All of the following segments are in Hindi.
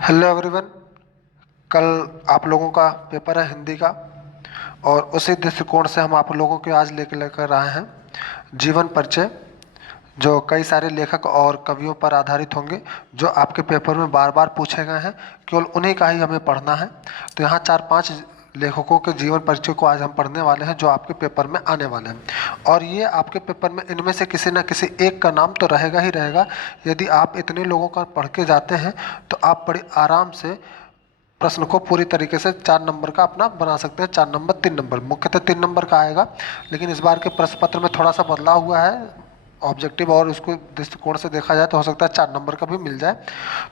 Hello everyone. कल आप लोगों का पेपर है हिंदी का, और उसी दृष्टिकोण से हम आप लोगों के आज लेकर आए हैं जीवन परिचय, जो कई सारे लेखक और कवियों पर आधारित होंगे, जो आपके पेपर में बार बार पूछे गए हैं। केवल उन्हीं का ही हमें पढ़ना है। तो यहाँ 4-5 लेखकों के जीवन परिचय को आज हम पढ़ने वाले हैं, जो आपके पेपर में आने वाले हैं। और ये आपके पेपर में इनमें से किसी न किसी एक का नाम तो रहेगा ही रहेगा। यदि आप इतने लोगों का पढ़ के जाते हैं तो आप बड़े आराम से प्रश्न को पूरी तरीके से 4 नंबर का अपना बना सकते हैं। 4 नंबर, 3 नंबर, मुख्यतः 3 नंबर का आएगा। लेकिन इस बार के प्रश्न पत्र में थोड़ा सा बदलाव हुआ है ऑब्जेक्टिव, और उसको दृष्टिकोण से देखा जाए तो हो सकता है 4 नंबर का भी मिल जाए।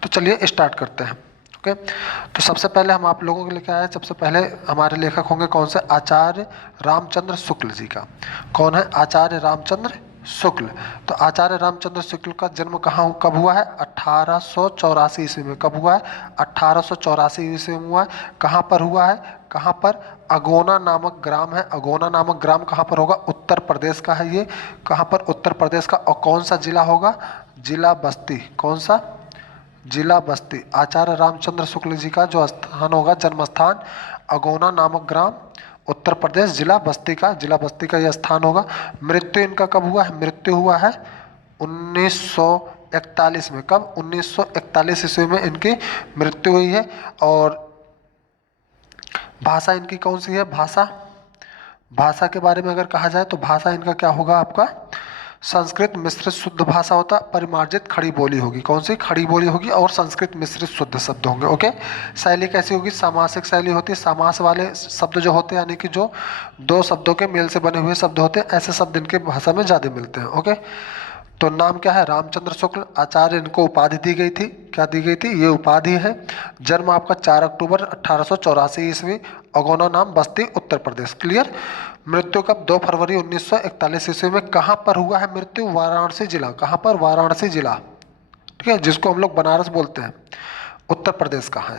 तो चलिए स्टार्ट करते हैं। ओके, तो सबसे पहले हम आप लोगों के लेके आए हैं। सबसे पहले हमारे लेखक होंगे कौन से? आचार्य रामचंद्र शुक्ल जी का। कौन है? आचार्य रामचंद्र शुक्ल। तो आचार्य रामचंद्र शुक्ल का जन्म कहाँ कब हुआ है? 1884 ईस्वी में। कब हुआ है? 1884 ईस्वी में हुआ है। कहाँ पर हुआ है? कहाँ पर? अगोना नामक ग्राम है। अगोना नामक ग्राम कहाँ पर होगा? उत्तर प्रदेश का है ये। कहाँ पर? उत्तर प्रदेश का। और कौन सा जिला होगा? जिला बस्ती। कौन सा? जिला बस्ती। आचार्य रामचंद्र शुक्ल जी का जो स्थान होगा, जन्म स्थान, अगोना नामक ग्राम, उत्तर प्रदेश, जिला बस्ती का। जिला बस्ती का यह स्थान होगा। मृत्यु इनका कब हुआ है? मृत्यु हुआ है 1941 में। कब? 1941 ईस्वी में इनकी मृत्यु हुई है। और भाषा इनकी कौन सी है? भाषा के बारे में अगर कहा जाए तो भाषा इनका क्या होगा आपका? संस्कृत मिश्रित शुद्ध भाषा होता, परिमार्जित खड़ी बोली होगी। कौन सी? खड़ी बोली होगी। और संस्कृत मिश्रित शुद्ध शब्द होंगे। ओके, शैली कैसी होगी? सामासिक शैली होती है। समास वाले शब्द जो होते हैं, यानी कि जो दो शब्दों के मेल से बने हुए शब्द होते हैं, ऐसे शब्द इनके भाषा में ज़्यादा मिलते हैं। ओके, तो नाम क्या है? रामचंद्र शुक्ल। आचार्य इनको उपाधि दी गई थी। क्या दी गई थी? ये उपाधि है। जन्म आपका 4 अक्टूबर 1884 ईस्वी। अगोना नाम, बस्ती, उत्तर प्रदेश। क्लियर। मृत्यु कब? 2 फरवरी 1941 ईस्वी में। कहाँ पर हुआ है मृत्यु? वाराणसी जिला। कहाँ पर? वाराणसी जिला। ठीक है, जिसको हम लोग बनारस बोलते हैं, उत्तर प्रदेश का है।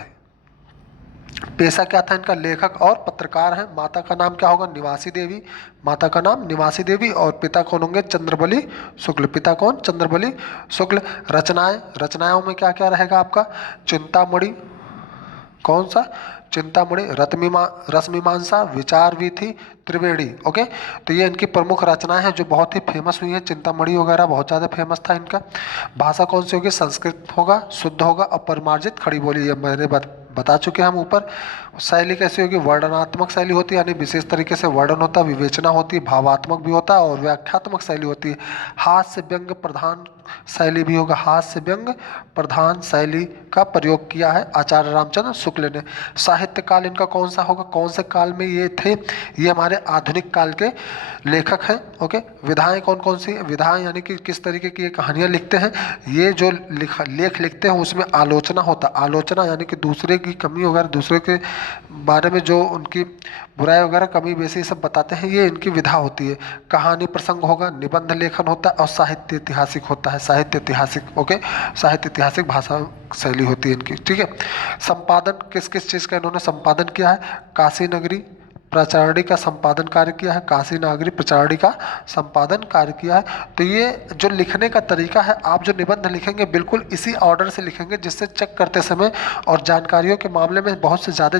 पेशा क्या था इनका? लेखक और पत्रकार हैं। माता का नाम क्या होगा? निवासी देवी। माता का नाम निवासी देवी। और पिता कौन होंगे? चंद्रबली शुक्ल। पिता कौन? चंद्रबली शुक्ल। रचनाएं, रचनाओं में क्या क्या रहेगा आपका? चिंतामणि। कौन सा? चिंतामणि, रसमीमांसा, विचार वीथी, त्रिवेणी। ओके, तो ये इनकी प्रमुख रचनाएं हैं जो बहुत ही फेमस हुई हैं। चिंतामणि वगैरह बहुत ज़्यादा फेमस था इनका। भाषा कौन सी होगी? संस्कृत होगा, शुद्ध होगा और परिमार्जित खड़ी बोली। ये मैंने बता चुके हैं हम ऊपर। शैली कैसी होगी? वर्णनात्मक शैली होती है, यानी विशेष तरीके से वर्णन होता है, विवेचना होती है, भावात्मक भी होता है और व्याख्यात्मक शैली होती है। हास्य व्यंग प्रधान शैली भी होगा। हास्य व्यंग प्रधान शैली का प्रयोग किया है आचार्य रामचंद्र शुक्ल ने। साहित्य काल इनका कौन सा होगा? कौन से काल में ये थे? ये हमारे आधुनिक काल के लेखक हैं। ओके, विधाएं कौन कौन सी? विधाएं यानी कि किस तरीके की ये कहानियां लिखते हैं। ये जो लेख लिखते हैं उसमें आलोचना होता है। आलोचना यानी कि दूसरे की कमी वगैरह, दूसरे के बारे में जो उनकी बुराई वगैरह, कमी बेसी सब बताते हैं, ये इनकी विधा होती है। कहानी प्रसंग होगा, निबंध लेखन होता है और साहित्य ऐतिहासिक होता है। साहित्य ऐतिहासिक। ओके, साहित्य ऐतिहासिक भाषा शैली होती है इनकी। ठीक है। संपादन किस किस चीज़ का इन्होंने संपादन किया है? काशी नगरी प्रचारणी का संपादन कार्य किया है। काशी नागरी प्रचारणी का संपादन कार्य किया है। तो ये जो लिखने का तरीका है, आप जो निबंध लिखेंगे बिल्कुल इसी ऑर्डर से लिखेंगे, जिससे चेक करते समय और जानकारियों के मामले में बहुत से ज़्यादा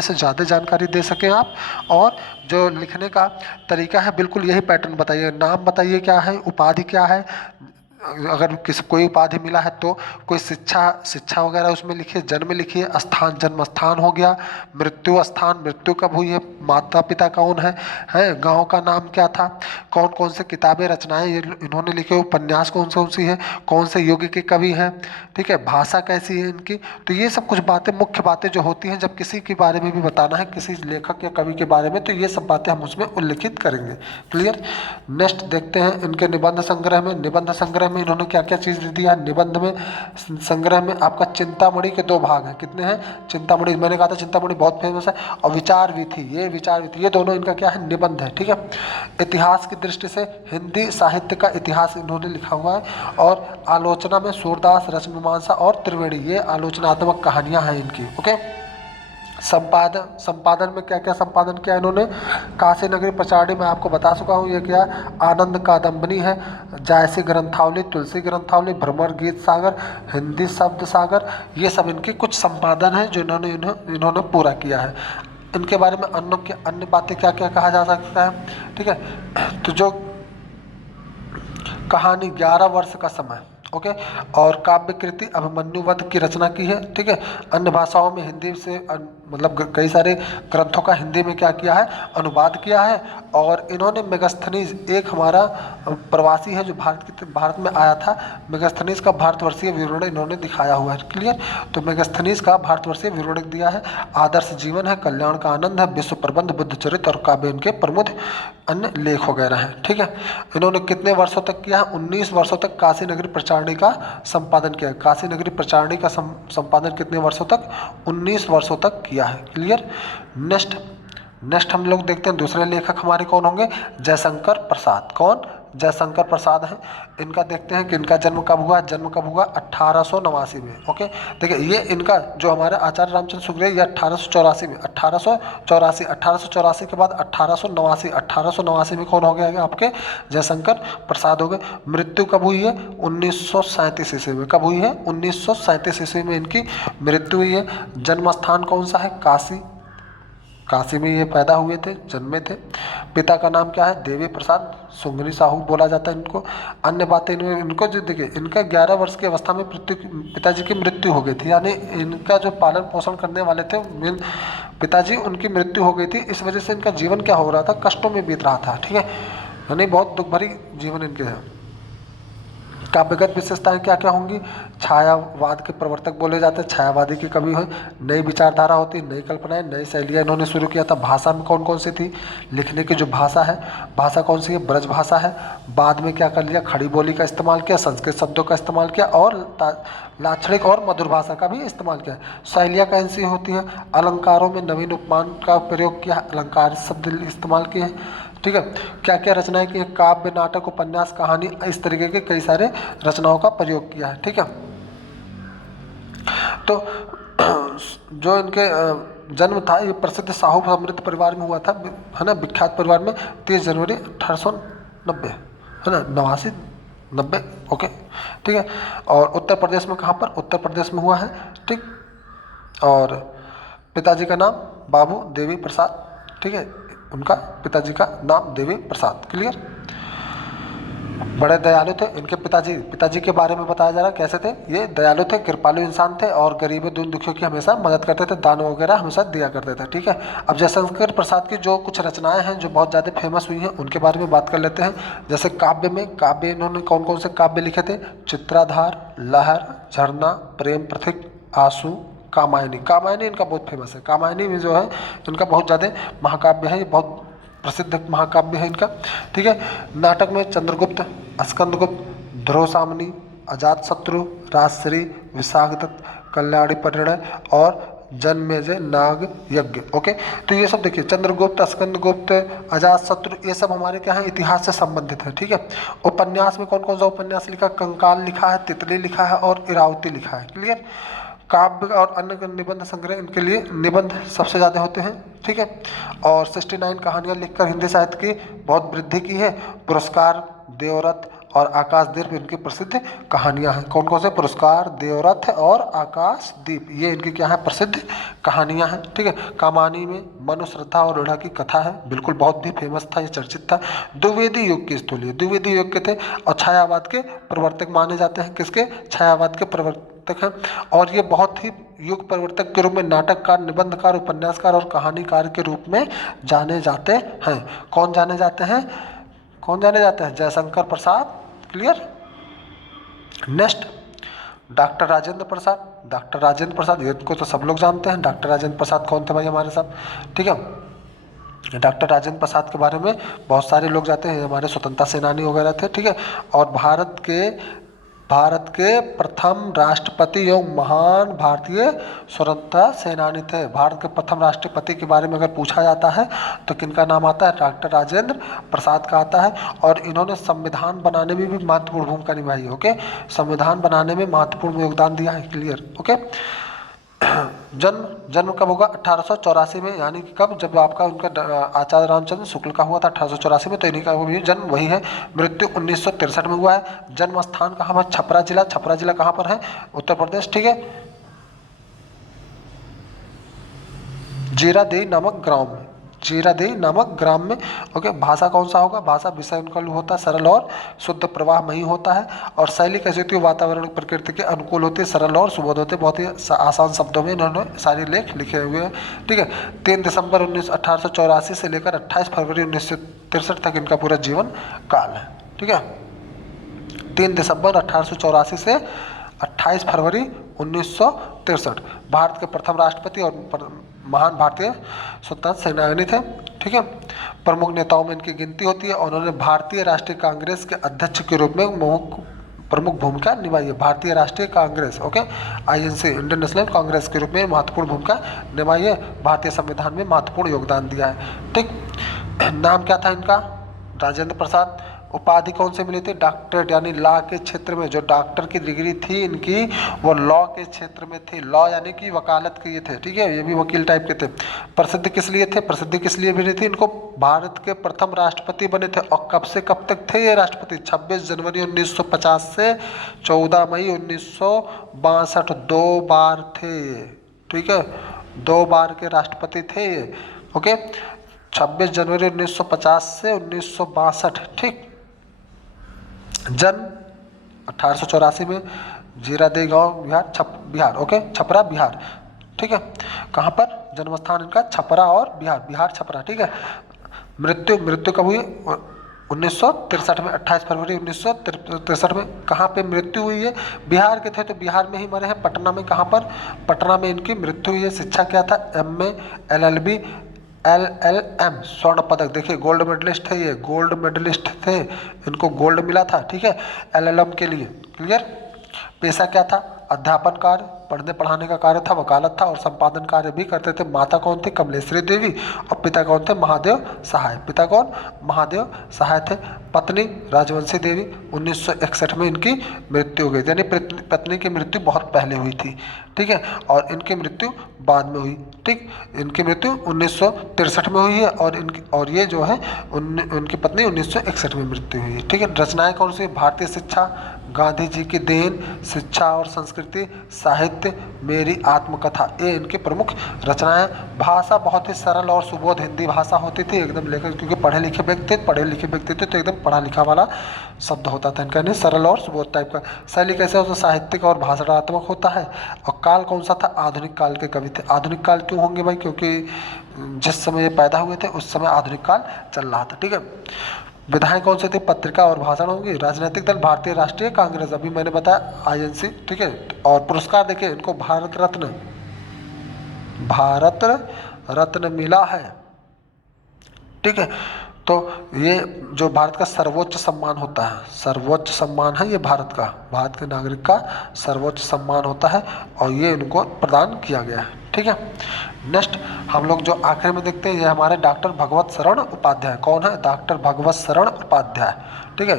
से ज़्यादा जानकारी दे सकें आप। और जो लिखने का तरीका है बिल्कुल यही पैटर्न बताइए। नाम बताइए क्या है, उपाधि क्या है, अगर किसी कोई उपाधि मिला है तो कोई शिक्षा वगैरह उसमें लिखिए। जन्म लिखिए, स्थान, जन्म स्थान हो गया। मृत्यु स्थान, मृत्यु कब हुई है, माता पिता कौन है, गांव का नाम क्या था, कौन कौन से किताबें रचनाएं ये इन्होंने लिखे, उपन्यास कौन कौन सी है, कौन से युग के कवि हैं। ठीक है, भाषा कैसी है इनकी। तो ये सब कुछ बातें, मुख्य बातें जो होती हैं जब किसी के बारे में भी बताना है, किसी लेखक या कवि के बारे में, तो ये सब बातें हम उसमें उल्लिखित करेंगे। क्लियर। नेक्स्ट देखते हैं इनके निबंध संग्रह में। निबंध संग्रह में इन्होंने क्या क्या चीज़ दे दिया? निबंध में, संग्रह में आपका चिंतामणि के 2 भाग हैं। कितने हैं? चिंतामणि, मैंने कहा था चिंतामणि बहुत फेमस है। और विचार वीथी, ये विचार वीथी, ये दोनों इनका क्या है? निबंध है। ठीक है। इतिहास की दृष्टि से हिंदी साहित्य का इतिहास इन्होंने लिखा हुआ है। और आलोचना में सूरदास, रसमीमांसा और त्रिवेणी, ये आलोचनात्मक कहानियां हैं इनकी। ओके, संपादन में क्या क्या संपादन किया इन्होंने? काशी नगरी प्रचारणी में आपको बता चुका हूँ ये क्या, आनंद कादम्बनी है, जायसी ग्रंथावली, तुलसी ग्रंथावली, भ्रमर गीत सागर, हिंदी शब्द सागर, ये सब इनके कुछ संपादन है जो इन्होंने पूरा किया है। इनके बारे में अन्य बातें क्या क्या कहा जा सकता है, ठीक है। तो जो कहानी 11 वर्ष का समय, ओके, और काव्य कृति अभिमन्यु वध की रचना की है, ठीक है। अन्य भाषाओं में हिंदी से मतलब कई सारे ग्रंथों का हिंदी में क्या किया है, अनुवाद किया है। और इन्होंने मेगास्थनीज, एक हमारा प्रवासी है जो भारत में आया था, मेगास्थनीज का भारतवर्षीय विवरण इन्होंने दिखाया हुआ है, क्लियर। तो मेगास्थनीज का भारतवर्षीय विवरण दिया है। आदर्श जीवन है, कल्याण का आनंद है, विश्व प्रबंध, बुद्ध चरित्र और काव्य इनके प्रमुख अन्य लेख वगैरह हैं, ठीक है। इन्होंने कितने वर्षों तक किया है? 19 वर्षों तक काशी नगरी प्रचारणी का संपादन किया है। काशी नगरी प्रचारणी का संपादन कितने वर्षों तक? 19 वर्षों तक किया है, क्लियर। नेक्स्ट हम लोग देखते हैं दूसरे लेखक हमारे कौन होंगे? जयशंकर प्रसाद। कौन? जयशंकर प्रसाद हैं। इनका देखते हैं कि इनका जन्म कब हुआ? जन्म कब हुआ? 1889 में, ओके। देखिए ये इनका जो हमारे आचार्य रामचंद्र सुखदेव, ये 1884 में, 1884 के बाद 1889 में कौन हो गया आपके? जयशंकर प्रसाद हो गए। मृत्यु कब हुई है? 1937 ईस्वी में। कब हुई है? 1937 ईस्वी में इनकी मृत्यु हुई है। जन्म स्थान कौन सा है? काशी। काशी में ये पैदा हुए थे, जन्मे थे। पिता का नाम क्या है? देवी प्रसाद सुंगरी साहू बोला जाता है इनको। अन्य बातें इनको जो देखिए, इनका 11 वर्ष की अवस्था में पिताजी की मृत्यु हो गई थी, यानी इनका जो पालन पोषण करने वाले थे पिताजी, उनकी मृत्यु हो गई थी। इस वजह से इनका जीवन क्या हो रहा था? कष्टों में बीत रहा था, ठीक है, यानी बहुत दुख भरी जीवन इनके है। काव्यगत विशेषताएं क्या क्या होंगी? छायावाद के प्रवर्तक बोले जाते हैं, छायावादी की कवि है, नई विचारधारा होती, नई कल्पनाएं, नई शैलियाँ इन्होंने शुरू किया था। भाषा में कौन कौन सी थी? लिखने की जो भाषा है, भाषा कौन सी है? ब्रज भाषा है। बाद में क्या कर लिया? खड़ी बोली का इस्तेमाल किया, संस्कृत शब्दों का इस्तेमाल किया और लाक्षणिक और मधुर भाषा का भी इस्तेमाल किया। शैलियाँ कौन सी होती हैं? अलंकारों में नवीन उपमान का प्रयोग किया, अलंकार शब्द इस्तेमाल किए, ठीक है। क्या क्या रचनाएं की? काव्य, नाटक, उपन्यास, कहानी, इस तरीके के कई सारे रचनाओं का प्रयोग किया है, ठीक है। तो जो इनके जन्म था, ये प्रसिद्ध साहू समृद्ध परिवार में हुआ था, है ना, विख्यात परिवार में। 30 जनवरी 1890, है ना, 89 ओके, ठीक है। और उत्तर प्रदेश में कहाँ पर? उत्तर प्रदेश में हुआ है, ठीक। और पिताजी का नाम बाबू देवी प्रसाद, ठीक है, उनका पिताजी का नाम देवी प्रसाद, क्लियर। बड़े दयालु थे इनके पिताजी के बारे में बताया जा रहा है। कैसे थे? ये दयालु थे, कृपालु इंसान थे और गरीबों दीन दुखियों की हमेशा मदद करते थे, दान वगैरह हमेशा दिया करते थे, ठीक है। अब जयशंकर प्रसाद की जो कुछ रचनाएं हैं जो बहुत ज़्यादा फेमस हुई हैं, उनके बारे में बात कर लेते हैं। जैसे काव्य इन्होंने कौन कौन से काव्य लिखे थे? चित्राधार, लहर, झरना, प्रेम प्रतीक, आंसू, कामायनी इनका बहुत फेमस है। कामायनी में जो है इनका बहुत ज़्यादा महाकाव्य है, ये बहुत प्रसिद्ध महाकाव्य है इनका, ठीक है। नाटक में चंद्रगुप्त, स्कंदगुप्त, ध्रुव सामनी, अजातशत्रु, राजश्री, विशाखदत्त, कल्याणी परिणय और जन्मेजय नाग यज्ञ, ओके। तो ये सब देखिए, चंद्रगुप्त, स्कंदगुप्त, अजातशत्रु, ये सब हमारे क्या है? इतिहास से संबंधित है, ठीक है। उपन्यास में कौन कौन सा उपन्यास लिखा? कंकाल लिखा है, तितली लिखा है और इरावती लिखा है, क्लियर। काव्य और अन्य निबंध संग्रह, इनके लिए निबंध सबसे ज़्यादा होते हैं, ठीक है। और 69 कहानियाँ लिखकर हिंदी साहित्य की बहुत वृद्धि की है। पुरस्कार, देवरथ और आकाशदीप इनकी प्रसिद्ध कहानियाँ हैं। कौन कौन से? पुरस्कार, देवरथ और आकाशदीप, ये इनकी क्या है? प्रसिद्ध कहानियाँ हैं, ठीक है। कामायनी में मनु, श्रद्धा और ऋणा की कथा है, बिल्कुल बहुत भी फेमस था, ये चर्चित था। द्विवेदी युग की स्थूल, द्विवेदी युग के थे और छायावाद के प्रवर्तक माने जाते हैं। किसके? छायावाद के प्रवर्तक हैं। और ये बहुत ही युग परिवर्तक के रूप में नाटककार, निबंधकार, उपन्यासकार और कहानीकार के रूप में जाने जाते हैं। कौन जाने जाते हैं? कौन जाने जाते हैं? Jaishankar Prasad, clear. Next, doctor Rajendra Prasad. Doctor Rajendra Prasad, इनको तो सब लोग जानते हैं। डॉक्टर राजेंद्र प्रसाद कौन थे भाई हमारे साथ, ठीक है। डॉक्टर राजेंद्र प्रसाद के बारे में बहुत सारे लोग जाते हैं, हमारे स्वतंत्रता सेनानी वगैरह थे, ठीक है। और भारत के प्रथम राष्ट्रपति एवं महान भारतीय स्वतंत्रता सेनानी थे। भारत के प्रथम राष्ट्रपति के बारे में अगर पूछा जाता है तो किनका नाम आता है? डॉक्टर राजेंद्र प्रसाद का आता है। और इन्होंने संविधान बनाने में भी महत्वपूर्ण भूमिका निभाई है, ओके। संविधान बनाने में महत्वपूर्ण योगदान दिया है, क्लियर, ओके। जन्म कब होगा? 1884 में, यानी कि कब? जब आपका उनका आचार्य रामचंद्र शुक्ल का हुआ था 1884 में, तो इन्हीं का भी जन्म वही है। मृत्यु 1963 में हुआ है। जन्म स्थान कहाँ पर? छपरा जिला। छपरा जिला कहाँ पर है? उत्तर प्रदेश। ठीक है, जीरादेई नामक ग्राम में, जीरादेई नामक ग्राम में। ओके, भाषा कौन सा होगा? भाषा विषय उनका होता है सरल और शुद्ध प्रवाहमयी होता है। और शैली कैसी होती है? वातावरण प्रकृति के अनुकूल होती है, सरल और सुबोध होते हैं। बहुत ही आसान शब्दों में इन्होंने सारे लेख लिखे हुए हैं। ठीक है, 3 दिसंबर 1884 से लेकर 28 फरवरी 1963 तक इनका पूरा जीवन काल है। ठीक है, 3 दिसंबर 1884 से 28 फरवरी 1963 भारत के प्रथम राष्ट्रपति और महान भारतीय स्वतंत्रता सेनानी थे। ठीक है, प्रमुख नेताओं में इनकी गिनती होती है और उन्होंने भारतीय राष्ट्रीय कांग्रेस के अध्यक्ष के रूप में प्रमुख भूमिका निभाई है। भारतीय राष्ट्रीय Congress, okay, INC, Indian national Congress के रूप में महत्वपूर्ण भूमिका निभाई है। भारतीय संविधान में महत्वपूर्ण योगदान दिया है। ठीक, नाम क्या था इनका? राजेंद्र प्रसाद। उपाधि कौन से मिली थी? डॉक्टरेट, यानी लॉ के क्षेत्र में जो डॉक्टर की डिग्री थी इनकी, वो लॉ के क्षेत्र में थी। लॉ यानी कि वकालत के ये थे। ठीक है, ये भी वकील टाइप के थे। प्रसिद्ध किस लिए थे? प्रसिद्धि किस लिए मिली थी इनको? भारत के प्रथम राष्ट्रपति बने थे। और कब से कब तक थे ये राष्ट्रपति? 26 जनवरी 1950 से 14 मई 1962, 2 बार थे ये। ठीक है, 2 बार के राष्ट्रपति थे ये। ओके, 26 जनवरी 1950 से 1962। ठीक, जन्म 1884 में, जीरादेई गांव, बिहार। ओके, छपरा बिहार। ठीक है, कहाँ पर? जन्म स्थान इनका छपरा और बिहार छपरा। ठीक है, मृत्यु कब हुई? 1963 में, 28 फरवरी 1963 में। कहाँ पे मृत्यु हुई है? बिहार के थे तो बिहार में ही मरे हैं। पटना में, कहाँ पर? पटना में इनकी मृत्यु हुई है। शिक्षा क्या था? MA, LLB, LLM, स्वर्ण पदक। देखिए, गोल्ड मेडलिस्ट थे ये, गोल्ड मेडलिस्ट थे, इनको गोल्ड मिला था। ठीक है, LLM के लिए। क्लियर? पेशा क्या था? अध्यापन कार्य, पढ़ने पढ़ाने का कार्य था, वकालत था और संपादन कार्य भी करते थे। माता कौन थी? कमलेश्वरी देवी। और पिता कौन थे? महादेव सहाय। पिता कौन? महादेव सहाय थे। पत्नी राजवंशी देवी। 1961 में इनकी मृत्यु हो गई, यानी पत्नी की मृत्यु बहुत पहले हुई थी। ठीक है, और इनकी मृत्यु बाद में हुई। ठीक, इनकी मृत्यु 1963 में हुई है और ये जो है उनकी पत्नी 1961 में मृत्यु हुई है। ठीक है, रचनाएं कौन सी? भारतीय शिक्षा, गांधी जी की देन, शिक्षा और संस्कृति, साहित्य, मेरी आत्मकथा, ये इनकी प्रमुख रचनाएं। भाषा बहुत ही सरल और सुबोध हिंदी भाषा होती थी एकदम, लेकर क्योंकि पढ़े लिखे व्यक्ति थे तो एकदम पढ़ा लिखा वाला शब्द होता था इनका, नहीं सरल और सुबोध टाइप का। शैली कैसे होता? साहित्यिक और भाषणात्मक होता है। और काल कौन सा था? आधुनिक काल के कवि थे। आधुनिक काल क्यों होंगे भाई? क्योंकि जिस समय ये पैदा हुए थे उस समय आधुनिक काल चल रहा था। ठीक है, विधाएं कौन सी थी? पत्रिका और भाषण होंगी। राजनीतिक दल भारतीय राष्ट्रीय कांग्रेस, अभी मैंने बताया INC। ठीक है, और पुरस्कार देखिए इनको भारत रत्न मिला है। ठीक है, तो ये जो भारत का सर्वोच्च सम्मान होता है, सर्वोच्च सम्मान है ये भारत के नागरिक का सर्वोच्च सम्मान होता है और ये इनको प्रदान किया गया है। ठीक है, नेक्स्ट हम लोग जो आखिर में देखते हैं ये हमारे डॉक्टर भगवत शरण उपाध्याय। कौन है? डॉक्टर भगवत शरण उपाध्याय। ठीक है,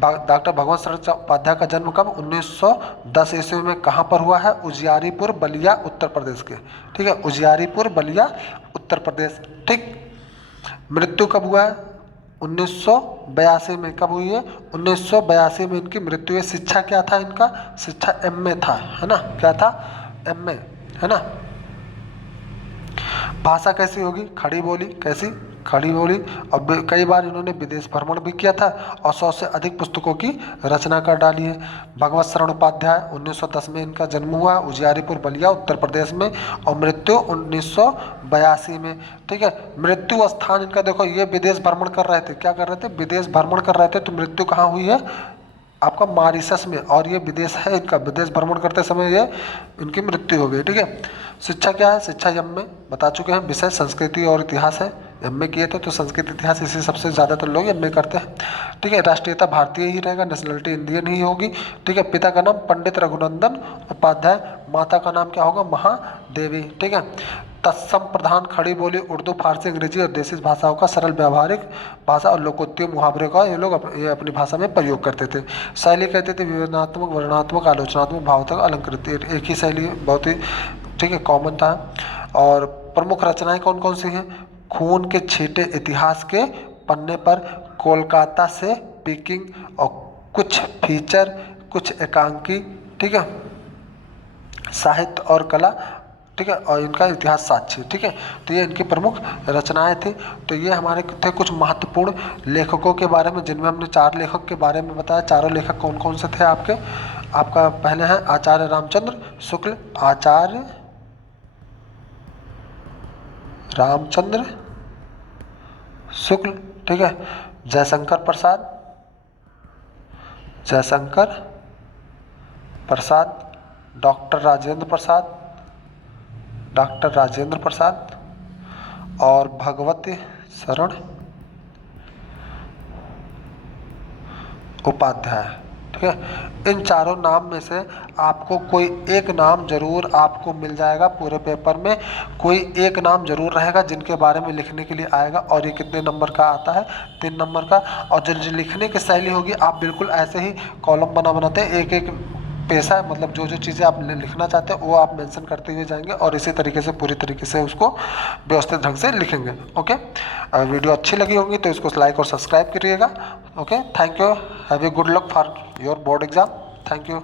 डॉक्टर भगवत शरण उपाध्याय का जन्म कब? 1910 ईस्वी में। कहाँ पर हुआ है? उजियारपुर, बलिया, उत्तर प्रदेश के। ठीक है, उजियारपुर, बलिया, उत्तर प्रदेश। ठीक, मृत्यु कब हुआ है? 1982 में। कब हुई है? 1982 में इनकी मृत्यु है। शिक्षा क्या था इनका? शिक्षा MA था, है ना? क्या था? MA, है ना? भाषा कैसी होगी? खड़ी बोली। कैसी? खड़ी बोली। और कई बार इन्होंने विदेश भ्रमण भी किया था और 100 से अधिक पुस्तकों की रचना कर डाली है। भगवत शरण उपाध्याय 1910 में इनका जन्म हुआ, उजियारपुर, बलिया, उत्तर प्रदेश में, और मृत्यु 1982 में। ठीक है, मृत्यु स्थान इनका देखो, ये विदेश भ्रमण कर रहे थे। क्या कर रहे थे? विदेश भ्रमण कर रहे थे। तो मृत्यु कहाँ हुई है? आपका मॉरिशस में, और ये विदेश है इनका। विदेश भ्रमण करते समय ये इनकी मृत्यु हो गई। ठीक है, शिक्षा क्या है? शिक्षा MA बता चुके हैं। विषय संस्कृति और इतिहास है। MA किए थे तो संस्कृत इतिहास इसी सबसे ज़्यादातर लोग MA करते हैं। ठीक है, राष्ट्रीयता भारतीय ही रहेगा, नेशनलिटी इंडियन ही होगी। ठीक है, पिता का नाम पंडित रघुनंदन उपाध्याय, माता का नाम क्या होगा? महादेवी। ठीक है, तत्सम प्रधान खड़ी बोली उर्दू, फारसी, अंग्रेजी और देसी भाषाओं का सरल व्यावहारिक भाषा और लोकोक्तियों मुहावरे का ये लोग ये अपनी भाषा में प्रयोग करते थे। शैली कहते थे विवरणात्मक, वर्णनात्मक, आलोचनात्मक, भावात्मक, अलंकृत। एक ही शैली, बहुत ही ठीक है, कॉमन था। और प्रमुख रचनाएं कौन कौन सी हैं? खून के छींटे इतिहास के पन्ने पर, कोलकाता से पीकिंग, और कुछ फीचर, कुछ एकांकी, ठीक है, साहित्य और कला, ठीक है, और इनका इतिहास साक्षी, ठीक है। तो ये इनकी प्रमुख रचनाएं थी। तो ये हमारे थे कुछ महत्वपूर्ण लेखकों के बारे में, जिनमें हमने 4 लेखक के बारे में बताया। चारों लेखक कौन कौन से थे आपके? आपका पहले हैं आचार्य रामचंद्र शुक्ल, आचार्य रामचंद्र शुक्ल, ठीक है, जयशंकर प्रसाद, जयशंकर प्रसाद, डॉक्टर राजेंद्र प्रसाद, डॉक्टर राजेंद्र प्रसाद, और भगवती शरण उपाध्याय, ठीक है। इन चारों नाम में से आपको कोई एक नाम जरूर आपको मिल जाएगा पूरे पेपर में, कोई एक नाम जरूर रहेगा जिनके बारे में लिखने के लिए आएगा। और ये कितने नंबर का आता है? 3 नंबर का। और जो लिखने की शैली होगी, आप बिल्कुल ऐसे ही कॉलम बनाते हैं, एक एक पेशा, मतलब जो जो चीज़ें आप लिखना चाहते हैं वो आप मेंशन करते हुए जाएंगे, और इसी तरीके से पूरी तरीके से उसको व्यवस्थित ढंग से लिखेंगे। ओके, वीडियो अच्छी लगी होगी तो इसको लाइक और सब्सक्राइब करिएगा। Okay, thank you, have a good luck for your board exam. Thank you.